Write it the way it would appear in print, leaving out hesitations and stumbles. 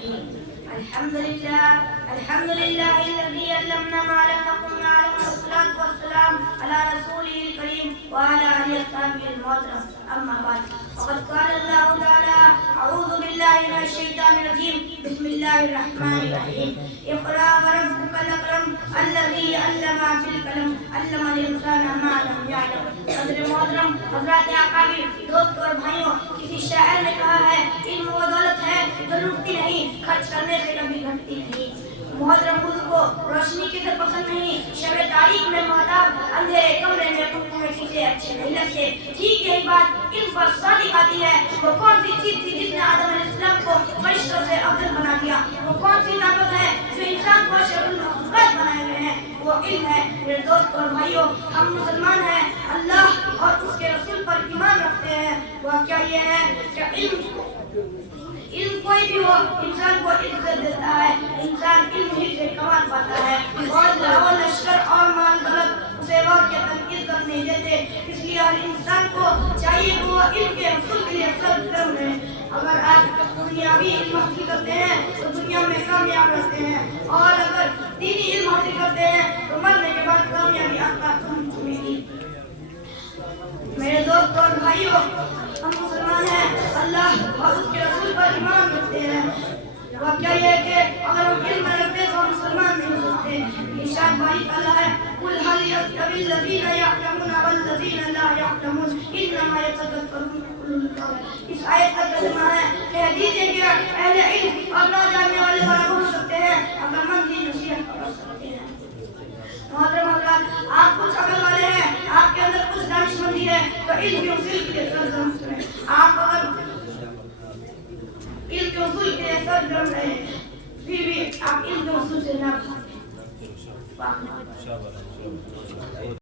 الرحيم. الحمد لله الذي علمنا ما لم نكن نعلم والصلاة والسلام على رسوله الكريم وعلى آله وصحبه المحترم. أما بعد فقد قال الله تعالى أعوذ بالله من الشيطان الرجيم بسم الله الرحمن الرحيم. اقرأ وربك الأكرم الذي علم بالقلم علم الإنسان ما لم يعلم. صدر محترم حضرات اکابر دوستوں اور بھائیوں، کسی شاعر نے کہا ہے علم وہ دولت ہے جو لٹتی نہیں، خرچ کرنے سے کبھی گھٹتی نہیں. محترم حضور کو روشنی کسے پسند نہیں، شب تاریک میں مہتاب اندھیرے کمرے میں پھپھو میں کسے اچھے نہیں لگتے. ٹھیک یہی بات علم پر صادق آتی ہے. وہ کون سی چیز تھی جس نے آدم علیہ السلام کو فرشتوں سے افضل بنا دیا؟ وہ کون سی طاقت ہے جو انسان کو اشرف المخلوقات بنائے ہوئے ہیں؟ وہ علم ہے. میرے دوست اور بھائیوں، ہم مسلمان ہیں، اللہ اور اس کے رسول پر ایمان رکھتے ہیں. وہ کیا یہ ہے کہ علم کوئی بھی ہو انسان کو عزت دیتا ہے. انسان علم ہی سے کمال پاتا ہے. اور لشکر اور مال دولت اسے وقت کے تک عزت نہیں دیتے. اس لیے ہر انسان کو چاہیے کہ وہ علم کے حصول کے لیے سب کرم رہے. اگر آپ دنیاوی علم حاصل کرتے ہیں تو دنیا میں کامیاب رہتے ہیں، اور اگر دینی علم حاصل کرتے ہیں تو مرنے کے بعد کامیابی آپ کا ملے گی. میرے دوست اور بھائیوں، ہم مسلمان ہیں، اللہ اور اس کے رسول پر ایمان رکھتے ہیں. واقعہ یہ ہے کہ اگر ہم علم رکھتے ہیں تو ہم مسلمان نہیں ہو سکتے. ارشاد باری تعالیٰ ہے قُلْ هَلْ يَسْتَوِي الَّذِينَ يَعْلَمُونَ وَالَّذِينَ لَا يَعْلَمُونَ إِنَّمَا يَتَذَكَّرُ أُولُو الْأَلْبَابِ. اس آیت کا ترجمہ ہے، کہہ دیجئے کہ اہل علم اور نہ جاننے والے برابر ہو سکتے ہیں اگر مند ہی نصیحت کر سکتے ہیں. محترم حضرات، آپ کچھ عقل والے ہیں، آپ کے اندر کچھ دانش مندی ہے تو علم کے اصول کے لیے سرگرم کریں. آپ اگر علم کے اصول کے لیے سرگرم رہیں پھر بھی آپ علم کے اصول سے نہ بھاگیں.